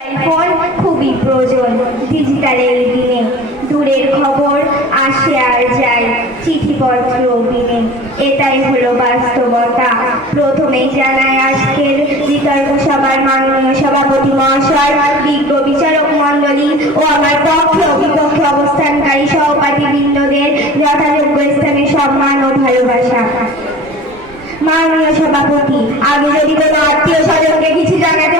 Phone খুবই প্রয়োজন digital এই দিনে দূরের খবর আসে আর যায় চিঠিপত্র বিনে। এটাই হলো বাস্তবতা। প্রথমেই জানাই আজকের বিতর্ক সভার মাননীয় সভাপতি মহাশয়, বিজ্ঞ বিচারক মণ্ডলী ও আমার পক্ষে ও অবস্থানকারী সহপাঠী বৃন্দদের যথাযোগ্য স্থানে সম্মান ও ভালোবাসা। মাননীয় সভাপতি, আমি যদি কোনো আত্মীয় স্বজনকে কিছু জানাতে